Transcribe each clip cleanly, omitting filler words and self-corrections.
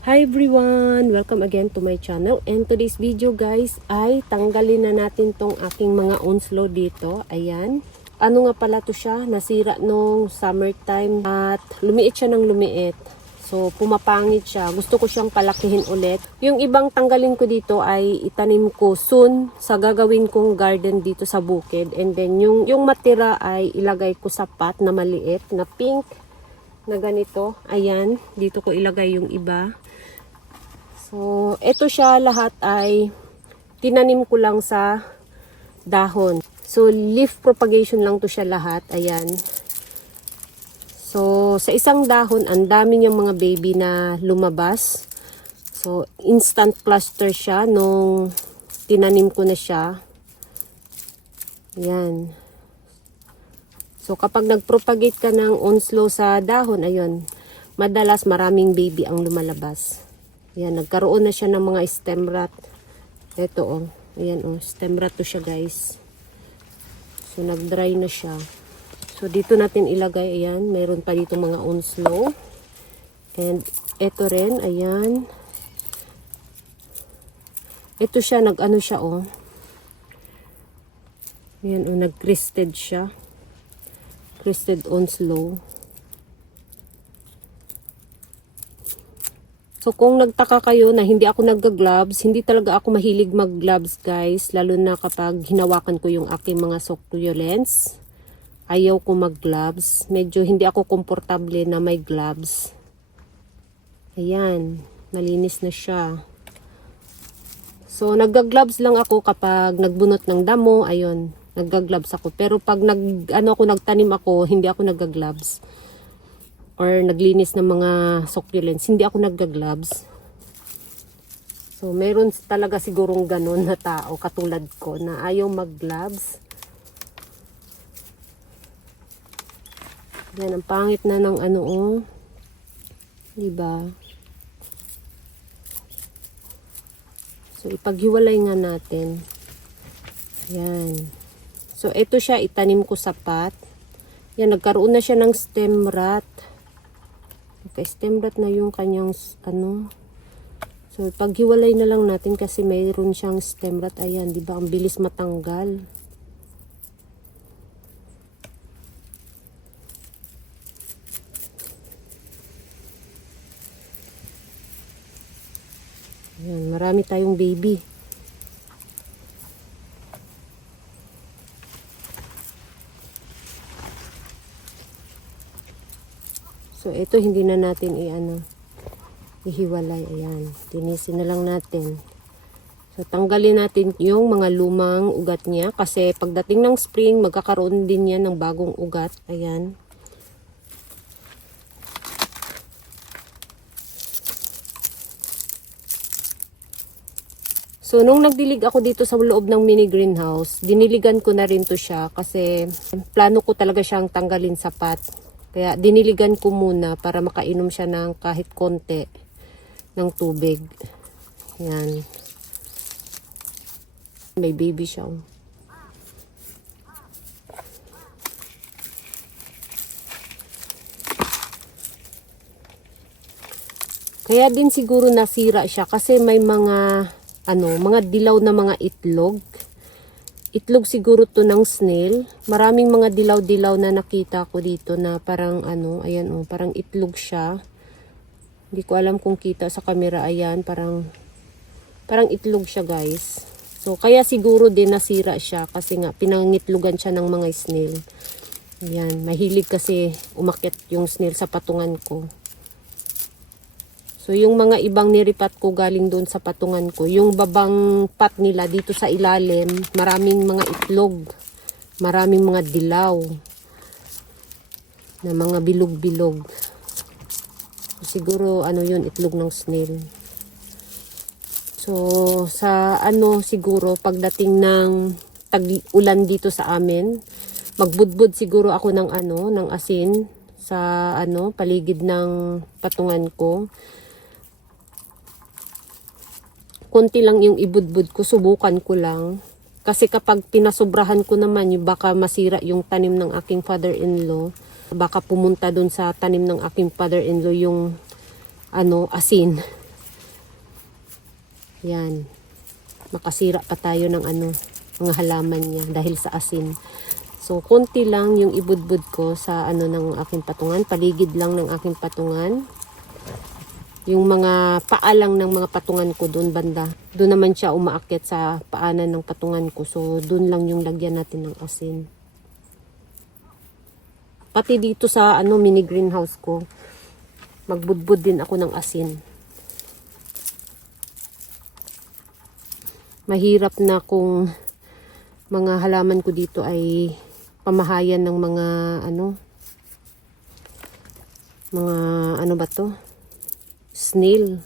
Hi everyone! Welcome again to my channel. And today's video guys ay tanggalin na natin tong aking mga onslow dito. Ayan. Ano nga pala to siya? Nasira nung summertime at lumiit siya ng lumiit. So pumapangit siya. Gusto ko siyang palakihin ulit. Yung ibang tanggalin ko dito ay itanim ko soon sa gagawin kong garden dito sa bukid. And then yung matira ay ilagay ko sa pot na maliit na pink na ganito. Ayan. Dito ko ilagay yung iba. So, ito siya lahat ay tinanim ko lang sa dahon. So, leaf propagation lang to siya lahat. Ayan. So, sa isang dahon, ang dami niyang mga baby na lumabas. So, instant cluster siya nung tinanim ko na siya. Ayan. So, kapag nagpropagate ka ng onslow sa dahon, ayun, madalas maraming baby ang lumalabas. Ayan, nagkaroon na siya ng mga stem rot. Ito oh. Ayan oh, stem rot to siya guys. So nag-dry na siya. So dito natin ilagay, ayan, mayroon pa dito mga onslow. And ito rin, ayan. Ito siya, nag-ano siya oh. Ayan oh, nag-crested siya. Crested onslow. So kung nagtaka kayo na hindi ako nagga-gloves, hindi talaga ako mahilig mag-gloves guys. Lalo na kapag hinawakan ko yung aking mga succulents. Ayaw ko mag-gloves. Medyo hindi ako komportable na may gloves. Ayan, nalinis na siya. So nagga-gloves lang ako kapag nagbunot ng damo. Ayun, nagga-gloves ako. Pero pag nagtanim ako, hindi ako nagga-gloves. Or naglinis ng mga succulents, hindi ako nagga-gloves. So, meron talaga sigurong ganun na tao, katulad ko, na ayaw mag-gloves. Yan, ang pangit na ng ano, oh. Diba? So, ipaghiwalay nga natin. Yan. So, ito siya, itanim ko sa pot. Yan, nagkaroon na siya ng stem rot. Okay, stem rot na yung kanyang ano. So, paghiwalay na lang natin kasi mayroon siyang stem rot. Ayan, di ba? Ang bilis matanggal. Ayan, marami tayong baby. So, ito hindi na natin ihiwalay. Ayan, tinisin na lang natin. So, tanggalin natin yung mga lumang ugat niya. Kasi pagdating ng spring, magkakaroon din yan ng bagong ugat. Ayan. So, nung nagdilig ako dito sa loob ng mini greenhouse, diniligan ko na rin to siya. Kasi plano ko talaga siyang tanggalin sa pot. Kaya diniligan ko muna para makainom siya ng kahit konti ng tubig. Yan. May baby siya. Kaya din siguro nasira siya kasi may mga mga dilaw na mga itlog. Itlog siguro to ng snail. Maraming mga dilaw-dilaw na nakita ko dito na parang ayan oh, parang itlog siya. Hindi ko alam kung kita sa camera. Ayan, parang itlog siya guys. So, kaya siguro din nasira siya kasi nga pinangitlogan siya ng mga snail. Ayan, mahilig kasi umakyat yung snail sa patungan ko. So, yung mga ibang niripat ko galing doon sa patungan ko. Yung babang pot nila dito sa ilalim, maraming mga itlog. Maraming mga dilaw. Na mga bilog-bilog. Siguro, yun, itlog ng snail. So, sa siguro, pagdating ng tag-ulan dito sa amin, magbudbud siguro ako ng ng asin sa paligid ng patungan ko. Konti lang yung ibudbud ko, subukan ko lang. Kasi kapag pinasobrahan ko naman, yung baka masira yung tanim ng aking father-in-law. Baka pumunta dun sa tanim ng aking father-in-law yung asin. Yan. Makasira pa tayo ng mga halaman niya dahil sa asin. So, konti lang yung ibudbud ko sa ng aking patungan. Paligid lang ng aking patungan. Yung mga paa lang ng mga patungan ko doon banda. Doon naman siya umaakyat sa paanan ng patungan ko. So, doon lang yung lagyan natin ng asin. Pati dito sa mini greenhouse ko, magbudbud din ako ng asin. Mahirap na kung mga halaman ko dito ay pamahayan ng mga mga ba to? Snail.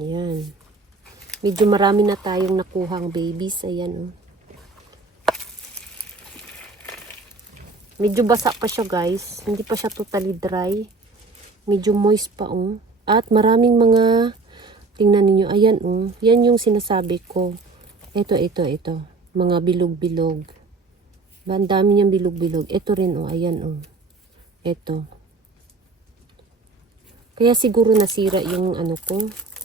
Ayan. Medyo marami na tayong nakuhang babies. Ayan, oh. Medyo basa pa siya, guys. Hindi pa siya totally dry. Medyo moist pa, oh. At maraming mga, tingnan niyo, ayan, oh. Yan yung sinasabi ko. Ito. Mga bilog-bilog. Ang dami niyang bilog-bilog. Ito rin, oh. Ayan, oh. Ito. Kaya siguro nasira yung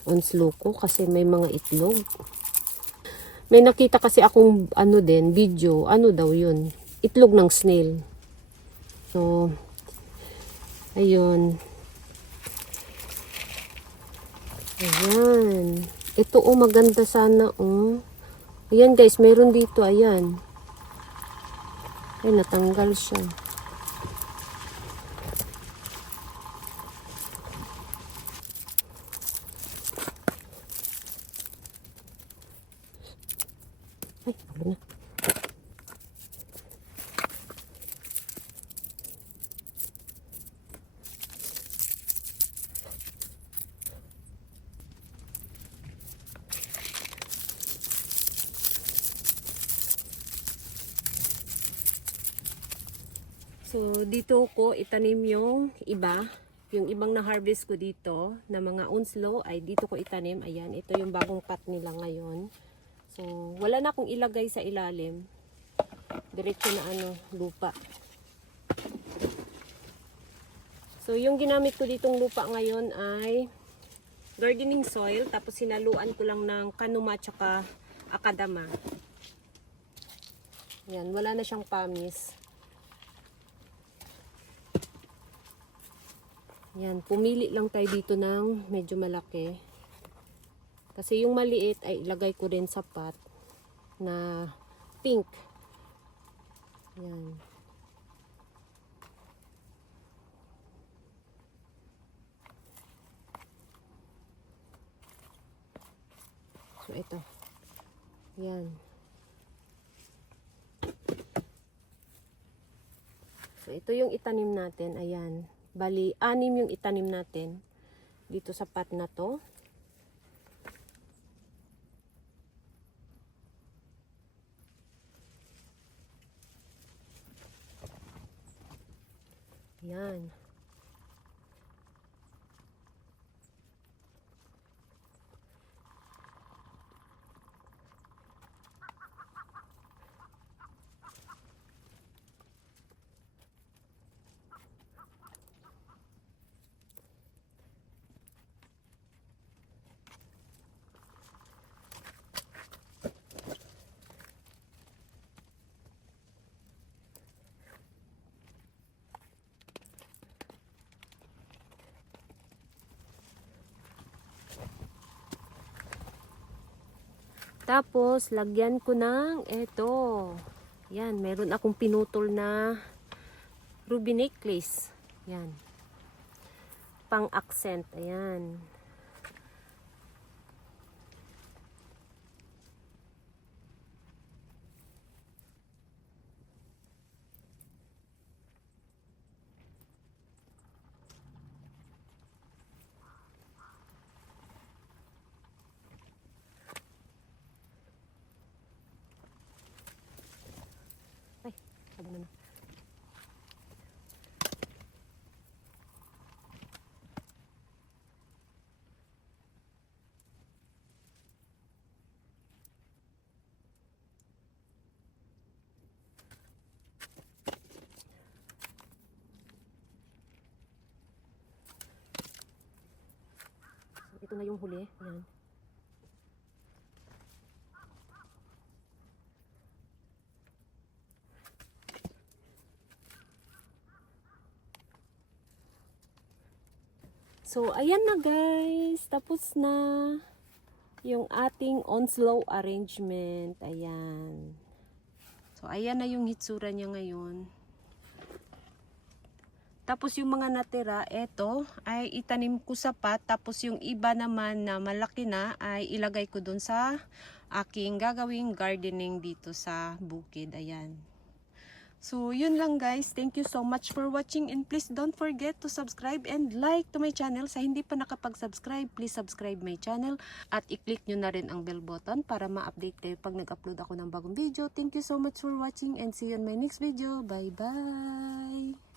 onslow ko kasi may mga itlog. May nakita kasi akong video, daw yun. Itlog ng snail. So, ayun. Ayan. Ito, oh, maganda sana, oh. Ayan, guys, meron dito, ayan. Ay, natanggal siya. Ay, wala na. So, dito ko itanim yung iba. Yung ibang na-harvest ko dito na mga onslow ay dito ko itanim. Ayan, ito yung bagong pot nila ngayon. So, wala na akong ilagay sa ilalim. Diretso na lupa. So, yung ginamit ko ditong lupa ngayon ay gardening soil. Tapos sinaluan ko lang ng kanuma tsaka akadama. Yan, wala na siyang pamis. Yan, pumili lang tayo dito ng medyo malaki. Kasi yung maliit ay ilagay ko rin sa pot na pink. Yan. So, ito. Yan. So, ito yung itanim natin. Ayan. Bali, 6 yung itanim natin dito sa pot na to. Yan. Tapos, lagyan ko ng eto. Yan, meron akong pinutol na ruby necklace. Yan. Pang accent. Ayan. Ay, sabi na. ito na yung huli. Ayan. So, ayan na guys. Tapos na yung ating onslow arrangement. Ayan. So, ayan na yung hitsura niya ngayon. Tapos yung mga natira, eto, ay itanim ko sa pot. Tapos yung iba naman na malaki na, ay ilagay ko dun sa aking gagawing gardening dito sa bukid. Ayan. So, yun lang guys. Thank you so much for watching. And please don't forget to subscribe and like to my channel. Sa hindi pa nakapag-subscribe, please subscribe my channel. At i-click nyo na rin ang bell button para ma-update kayo pag nag-upload ako ng bagong video. Thank you so much for watching and see you in my next video. Bye-bye!